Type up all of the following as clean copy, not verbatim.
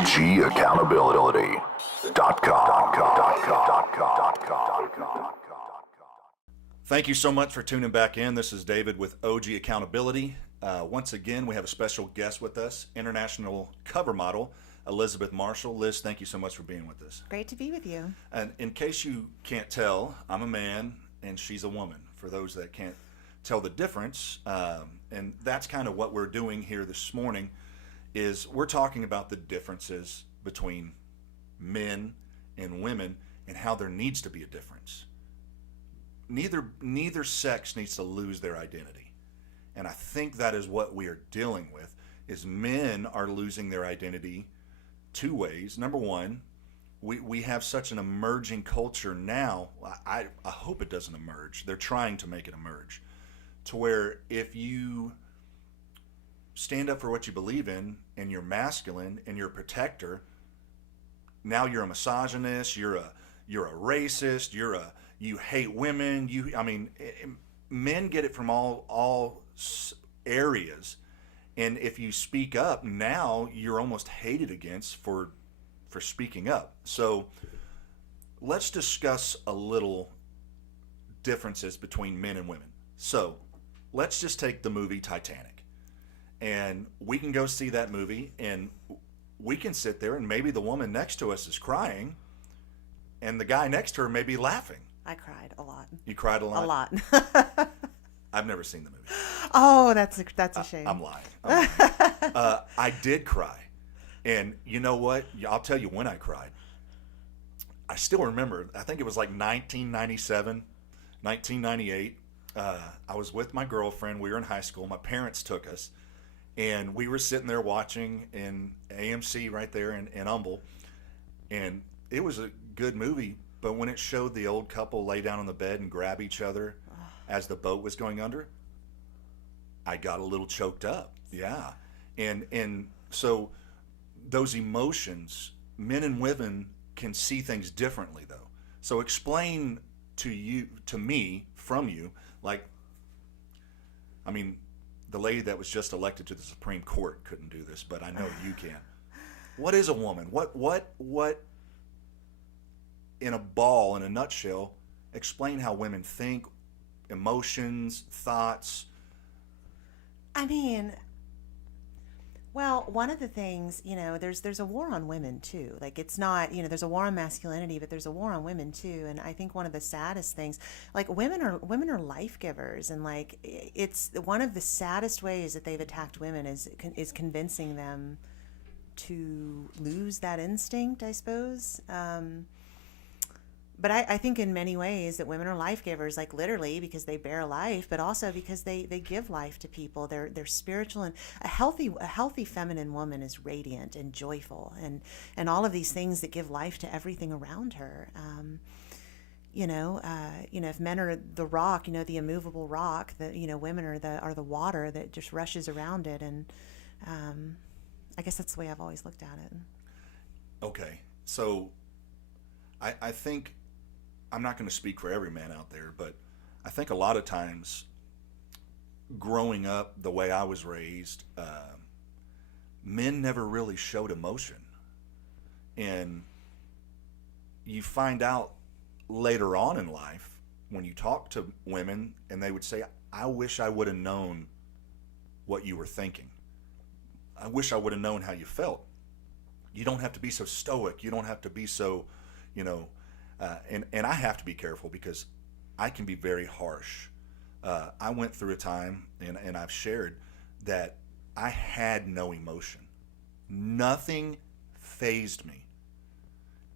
OGAccountability.com. Thank you so much for tuning back in. This is David with OG Accountability. Once again, we have a special guest with us, international cover model, Elizabeth Marshall. Liz, thank you so much for being with us. Great to be with you. And in case you can't tell, I'm a man and she's a woman, for those that can't tell the difference. And that's kind of what we're doing here this morning, is we're talking about the differences between men and women and how there needs to be a difference. Neither sex needs to lose their identity. And I think that is what we are dealing with, is men are losing their identity two ways. Number one, we have such an emerging culture now. I hope it doesn't emerge. They're trying to make it emerge to where if you stand up for what you believe in and you're masculine and you're a protector, now you're a misogynist, you're a racist, you hate women. Men get it from all areas, and if you speak up, now you're almost hated against for speaking up. So let's discuss a little differences between men and women. So let's just take the movie Titanic, and we can go see that movie, and we can sit there, and maybe the woman next to us is crying, and the guy next to her may be laughing. I cried a lot. You cried a lot? A lot. I've never seen the movie. Oh, that's a shame. I'm lying. I did cry. And you know what? I'll tell you when I cried. I still remember, I think it was like 1997, 1998. I was with my girlfriend. We were in high school. My parents took us. And we were sitting there watching in AMC right there in Humble. And it was a good movie. But when it showed the old couple lay down on the bed and grab each other as the boat was going under, I got a little choked up. Yeah. And so those emotions, men and women can see things differently though. So explain to me, from you, like, the lady that was just elected to the Supreme Court couldn't do this, but I know you can. What is a woman? What in a nutshell, explain how women think, emotions, thoughts. Well, one of the things, there's a war on women too. Like, it's not, there's a war on masculinity, but there's a war on women too. And I think one of the saddest things, like, women are life givers, and like, it's one of the saddest ways that they've attacked women is convincing them to lose that instinct, I suppose. But I think in many ways that women are life givers, like literally because they bear life, but also because they give life to people. They're spiritual, and a healthy feminine woman is radiant and joyful, and all of these things that give life to everything around her. If men are the rock, the immovable rock, that women are the water that just rushes around it, and I guess that's the way I've always looked at it. Okay, so I think, I'm not going to speak for every man out there, but I think a lot of times growing up the way I was raised, men never really showed emotion. And you find out later on in life when you talk to women and they would say, I wish I would have known what you were thinking. I wish I would have known how you felt. You don't have to be so stoic. You don't have to be so, and I have to be careful because I can be very harsh. I went through a time, and I've shared, that I had no emotion. Nothing fazed me.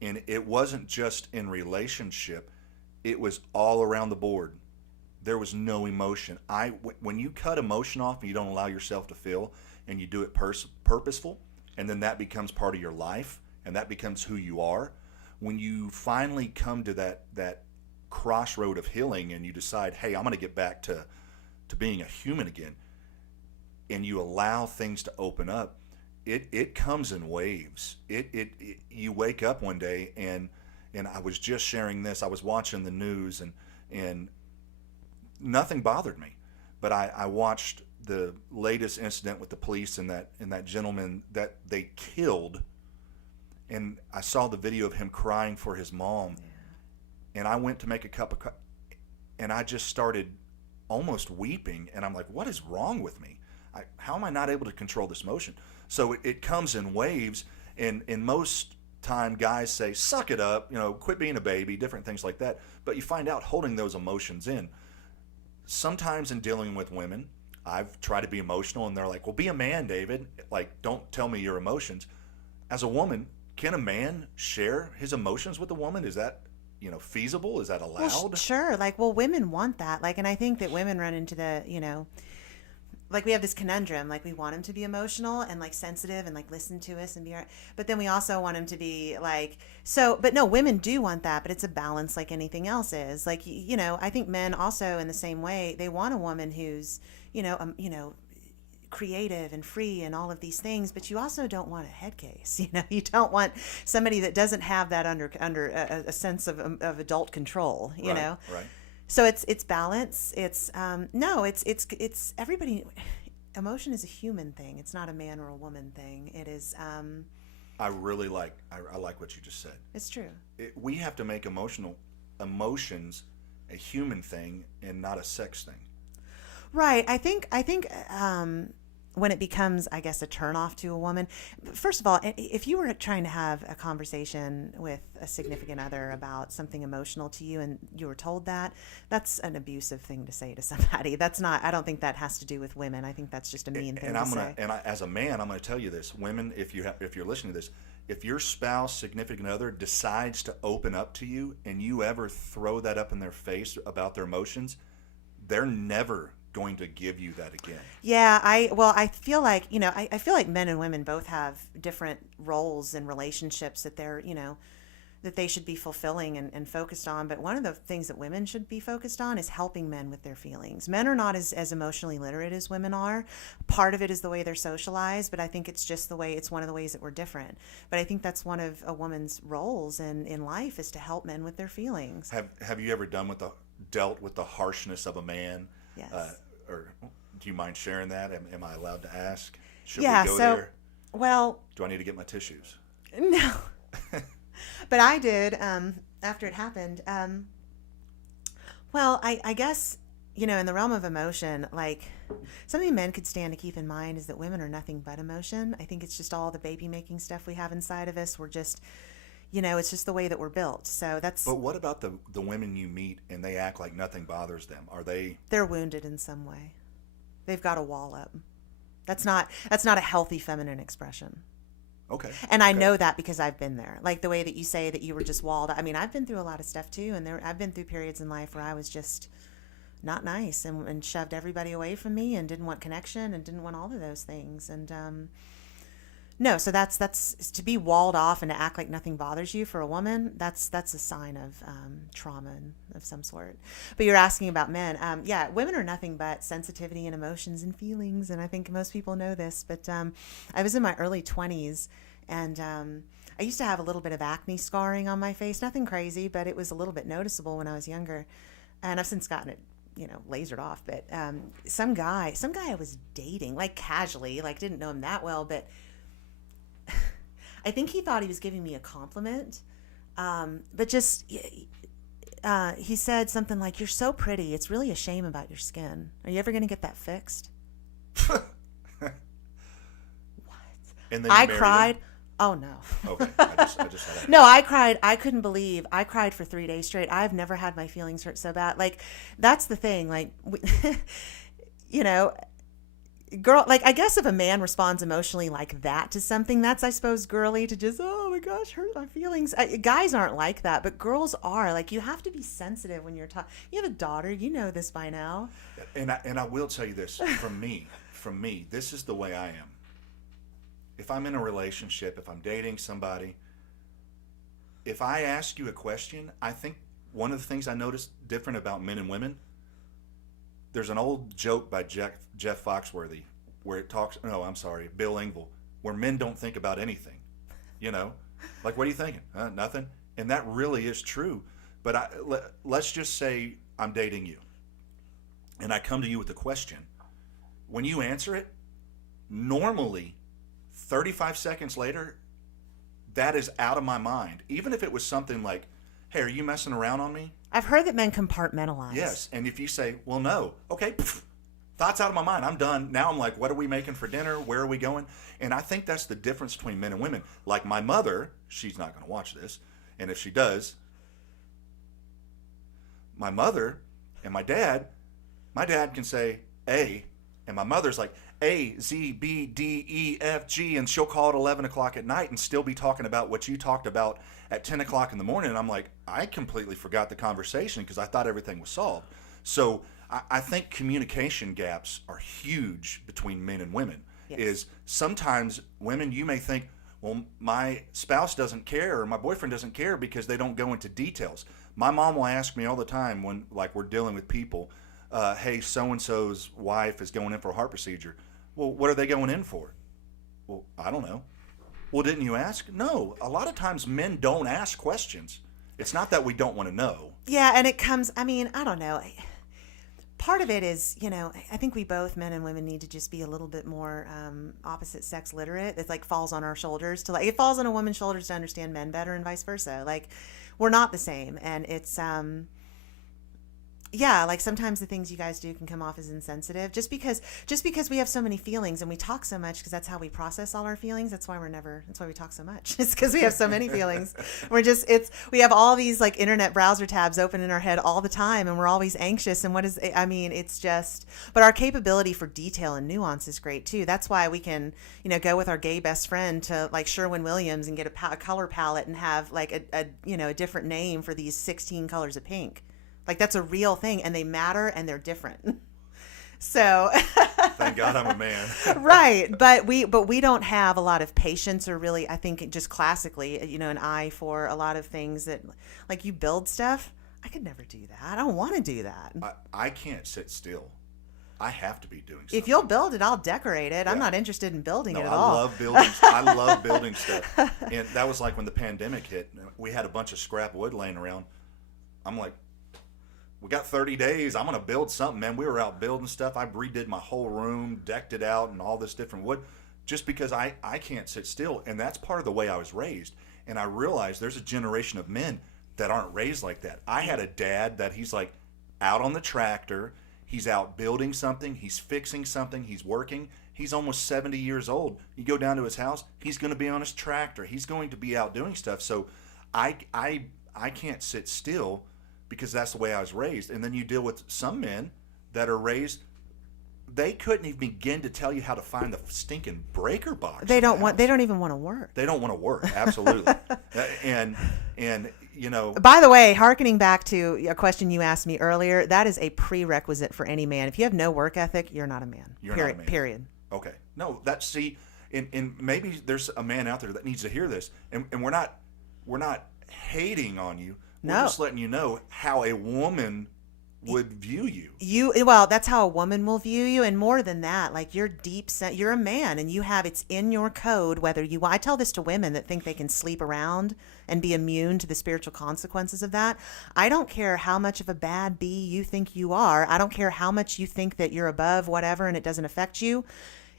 And it wasn't just in relationship. It was all around the board. There was no emotion. When you cut emotion off and you don't allow yourself to feel, and you do it purposeful, and then that becomes part of your life, and that becomes who you are, when you finally come to that crossroad of healing and you decide, hey, I'm going to get back to being a human again, and you allow things to open up, it comes in waves. You wake up one day, and I was just sharing this. I was watching the news, and nothing bothered me, but I watched the latest incident with the police and that gentleman that they killed and I saw the video of him crying for his mom, and I went to make a cup of coffee, and I just started almost weeping, and I'm like, what is wrong with me? How am I not able to control this emotion? So it comes in waves, and in most time guys say, suck it up, quit being a baby, different things like that. But you find out holding those emotions in. Sometimes in dealing with women, I've tried to be emotional, and they're like, well, be a man, David. Like, don't tell me your emotions. As a woman, can a man share his emotions with a woman? Is that feasible? Is that allowed? Well, sure. Like, well, women want that. Like, and I think that women run into like we have this conundrum. Like, we want him to be emotional and like sensitive and like listen to us and be, but then we also want him to be like, so, but no, women do want that, but it's a balance like anything else is. Like, I think men also in the same way, they want a woman who's, creative and free and all of these things, but you also don't want a head case. You don't want somebody that doesn't have that under a sense of adult control. Right. So it's balance. It's it's everybody. Emotion is a human thing. It's not a man or a woman thing. It is. I really like what you just said. It's true. We have to make emotions a human thing and not a sex thing. Right. I think when it becomes, I guess, a turnoff to a woman, first of all, if you were trying to have a conversation with a significant other about something emotional to you and you were told that, that's an abusive thing to say to somebody. That's not, I don't think that has to do with women. I think that's just a mean thing to say. And as a man, I'm going to tell you this. Women, if you're listening to this, if your spouse, significant other decides to open up to you and you ever throw that up in their face about their emotions, they're never going to give you that again. Yeah, I feel like, I feel like men and women both have different roles in relationships that they're, that they should be fulfilling and focused on. But one of the things that women should be focused on is helping men with their feelings. Men are not as emotionally literate as women are. Part of it is the way they're socialized, but I think it's just it's one of the ways that we're different. But I think that's one of a woman's roles in life is to help men with their feelings. Have you ever dealt with the harshness of a man? Yes. Or do you mind sharing that? Am I allowed to ask? Should Yeah, we go there? Well, do I need to get my tissues? No. But I did after it happened. Well, I guess, in the realm of emotion, like something men could stand to keep in mind is that women are nothing but emotion. I think it's just all the baby making stuff we have inside of us. We're just, it's just the way that we're built. So that's. But what about the women you meet and they act like nothing bothers them? Are they? They're wounded in some way. They've got a wall up. That's not a healthy feminine expression. Okay. And I know that because I've been there. Like the way that you say that you were just walled. I mean, I've been through a lot of stuff too, and I've been through periods in life where I was just not nice and shoved everybody away from me and didn't want connection and didn't want all of those things. And no, so that's to be walled off and to act like nothing bothers you for a woman. That's a sign of trauma of some sort. But you're asking about men. Yeah, women are nothing but sensitivity and emotions and feelings, and I think most people know this. But I was in my early 20s, and I used to have a little bit of acne scarring on my face. Nothing crazy, but it was a little bit noticeable when I was younger, and I've since gotten it lasered off. But some guy I was dating, like casually, like didn't know him that well, but I think he thought he was giving me a compliment, but just he said something like, "You're so pretty. It's really a shame about your skin. Are you ever going to get that fixed?" What? And then I cried. Oh no. Okay. I just had that. No, I cried. I couldn't believe. I cried for 3 days straight. I've never had my feelings hurt so bad. Like that's the thing. Like, girl, like I guess if a man responds emotionally like that to something, that's I suppose girly to just, oh my gosh, hurt my feelings. Guys aren't like that, but girls are. Like you have to be sensitive when you're talking. You have a daughter, you know this by now. And I will tell you this from me, this is the way I am. If I'm in a relationship, if I'm dating somebody, if I ask you a question, I think one of the things I noticed different about men and women, there's an old joke by Jeff Foxworthy where it talks, Bill Engvall, where men don't think about anything, like, what are you thinking? Nothing. And that really is true. But let's just say I'm dating you and I come to you with a question. When you answer it, normally 35 seconds later, that is out of my mind. Even if it was something like, hey, are you messing around on me? I've heard that men compartmentalize. Yes. And if you say, well, no, okay, thoughts out of my mind. I'm done. Now I'm like, what are we making for dinner? Where are we going? And I think that's the difference between men and women. Like my mother, she's not going to watch this. And if she does, my mother and my dad can say A, and my mother's like A, Z, B, D, E, F, G, and she'll call at 11 o'clock at night and still be talking about what you talked about at 10 o'clock in the morning. And I'm like, I completely forgot the conversation because I thought everything was solved. So I think communication gaps are huge between men and women. Yes. Is sometimes women, you may think, well, my spouse doesn't care or my boyfriend doesn't care because they don't go into details. My mom will ask me all the time when, like, we're dealing with people, hey, so-and-so's wife is going in for a heart procedure. Well, what are they going in for? Well, I don't know. Well, didn't you ask? No. A lot of times men don't ask questions. It's not that we don't want to know. Yeah, and it comes, I mean, I don't know. Part of it is, you know, I think we both, men and women, need to just be a little bit more opposite sex literate. It like falls on our shoulders to like, it falls on a woman's shoulders to understand men better and vice versa. Like, we're not the same. And it's, yeah, like sometimes the things you guys do can come off as insensitive just because we have so many feelings and we talk so much because that's how we process all our feelings. That's why we talk so much. It's because we have so many feelings. We have all these like internet browser tabs open in our head all the time and we're always anxious. And it's just, but our capability for detail and nuance is great too. That's why we can, you know, go with our gay best friend to like Sherwin-Williams and get a color palette and have like a different name for these 16 colors of pink. Like that's a real thing and they matter and they're different. So thank God I'm a man. Right. But we don't have a lot of patience or really, I think just classically, you know, an eye for a lot of things that like you build stuff. I could never do that. I don't want to do that. I can't sit still. I have to be doing something. If you'll build it, I'll decorate it. Yeah. I'm not interested in building it at all. I love building stuff. And that was like when the pandemic hit, we had a bunch of scrap wood laying around. I'm like, we got 30 days. I'm going to build something, man. We were out building stuff. I redid my whole room, decked it out, and all this different wood just because I can't sit still. And that's part of the way I was raised. And I realized there's a generation of men that aren't raised like that. I had a dad that he's like out on the tractor. He's out building something. He's fixing something. He's working. He's almost 70 years old. You go down to his house, he's going to be on his tractor. He's going to be out doing stuff. So I can't sit still because that's the way I was raised. And then you deal with some men that are raised, they couldn't even begin to tell you how to find the stinking breaker box. They don't even want to work. They don't want to work, absolutely. and you know. By the way, hearkening back to a question you asked me earlier, that is a prerequisite for any man. If you have no work ethic, you're not a man. You're period, not a man. Period. Okay. No, and maybe there's a man out there that needs to hear this. And we're not hating on you. We're just letting you know how a woman would view you. Well, that's how a woman will view you. And more than that, like you're a man and it's in your code, I tell this to women that think they can sleep around and be immune to the spiritual consequences of that. I don't care how much of a bad bee you think you are. I don't care how much you think that you're above whatever and it doesn't affect you.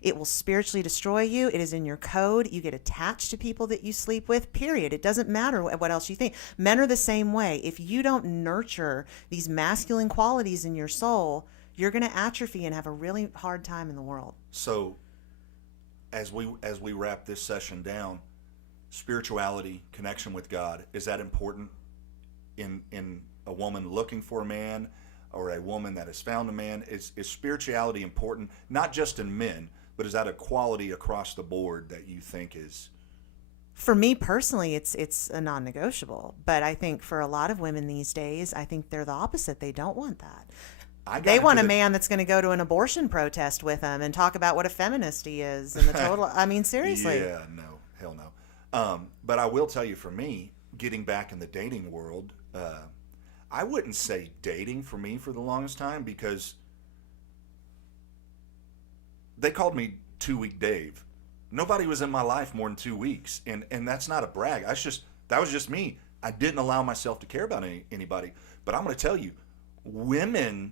It will spiritually destroy you. It is in your code. You get attached to people that you sleep with, period. It doesn't matter what else you think. Men are the same way. If you don't nurture these masculine qualities in your soul, you're going to atrophy and have a really hard time in the world. So as we wrap this session down, spirituality, connection with God, is that important in a woman looking for a man or a woman that has found a man? Is spirituality important, not just in men, but is that a quality across the board that you think is? For me personally, it's a non-negotiable. But I think for a lot of women these days, I think they're the opposite. They don't want that. They want a man that's going to go to an abortion protest with them and talk about what a feminist he is and the total. I mean, seriously. Yeah, no, hell no. But I will tell you, for me, getting back in the dating world, I wouldn't say dating for me for the longest time because they called me 2-week Dave. Nobody was in my life more than 2 weeks, and that's not a brag. That was just me. I didn't allow myself to care about anybody. But I'm going to tell you, women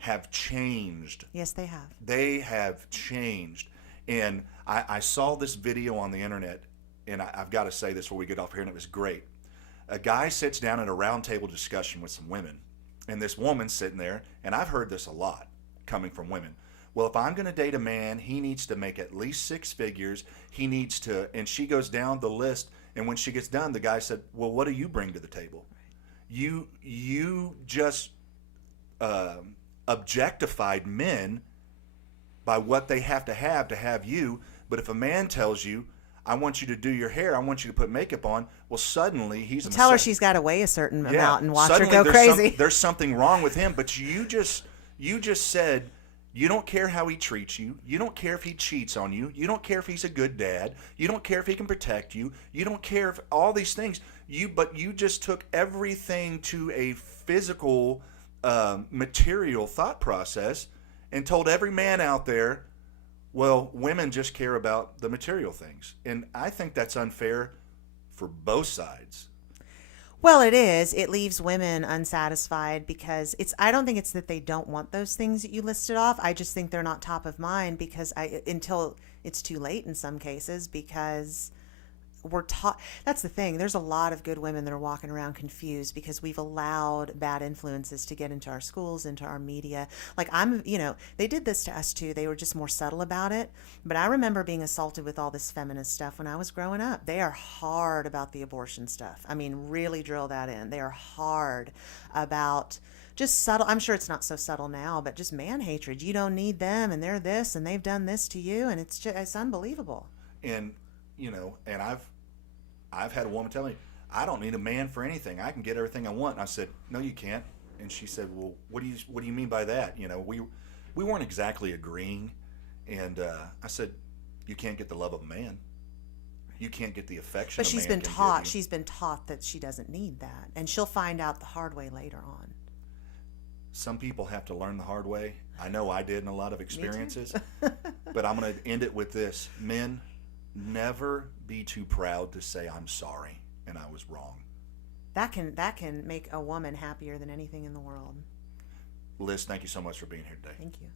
have changed. Yes, they have. They have changed. And I saw this video on the internet, and I've got to say this before we get off here, and it was great. A guy sits down in a roundtable discussion with some women, and this woman's sitting there, and I've heard this a lot coming from women. Well, if I'm going to date a man, he needs to make at least 6 figures. He needs to, and she goes down the list, and when she gets done, the guy said, well, what do you bring to the table? You just objectified men by what they have to have you. But if a man tells you, I want you to do your hair, I want you to put makeup on, well, suddenly he's a Tell her she's got to weigh a certain amount and watch her suddenly go crazy. there's something wrong with him. But you just said you don't care how he treats you. You don't care if he cheats on you. You don't care if he's a good dad. You don't care if he can protect you. You don't care if all these things. But you just took everything to a physical, material thought process and told every man out there, well, women just care about the material things. And I think that's unfair for both sides. Well, it is. It leaves women unsatisfied because I don't think it's that they don't want those things that you listed off. I just think they're not top of mind until it's too late in some cases, because we're taught. That's the thing. There's a lot of good women that are walking around confused because we've allowed bad influences to get into our schools, into our media. Like they did this to us too. They were just more subtle about it. But I remember being assaulted with all this feminist stuff when I was growing up. They are hard about the abortion stuff. I mean, really drill that in. They are hard about just subtle. I'm sure it's not so subtle now, but just man hatred. You don't need them, and they're this, and they've done this to you, and it's unbelievable. And and I've had a woman tell me, I don't need a man for anything. I can get everything I want. And I said, no, you can't. And she said, well, what do you mean by that? We weren't exactly agreeing. And I said, you can't get the love of a man. You can't get the affection. But a she's man been can taught. give you. She's been taught that she doesn't need that, and she'll find out the hard way later on. Some people have to learn the hard way. I know I did in a lot of experiences. But I'm going to end it with this: men, never be too proud to say I'm sorry and I was wrong. That can make a woman happier than anything in the world. Liz, thank you so much for being here today. Thank you.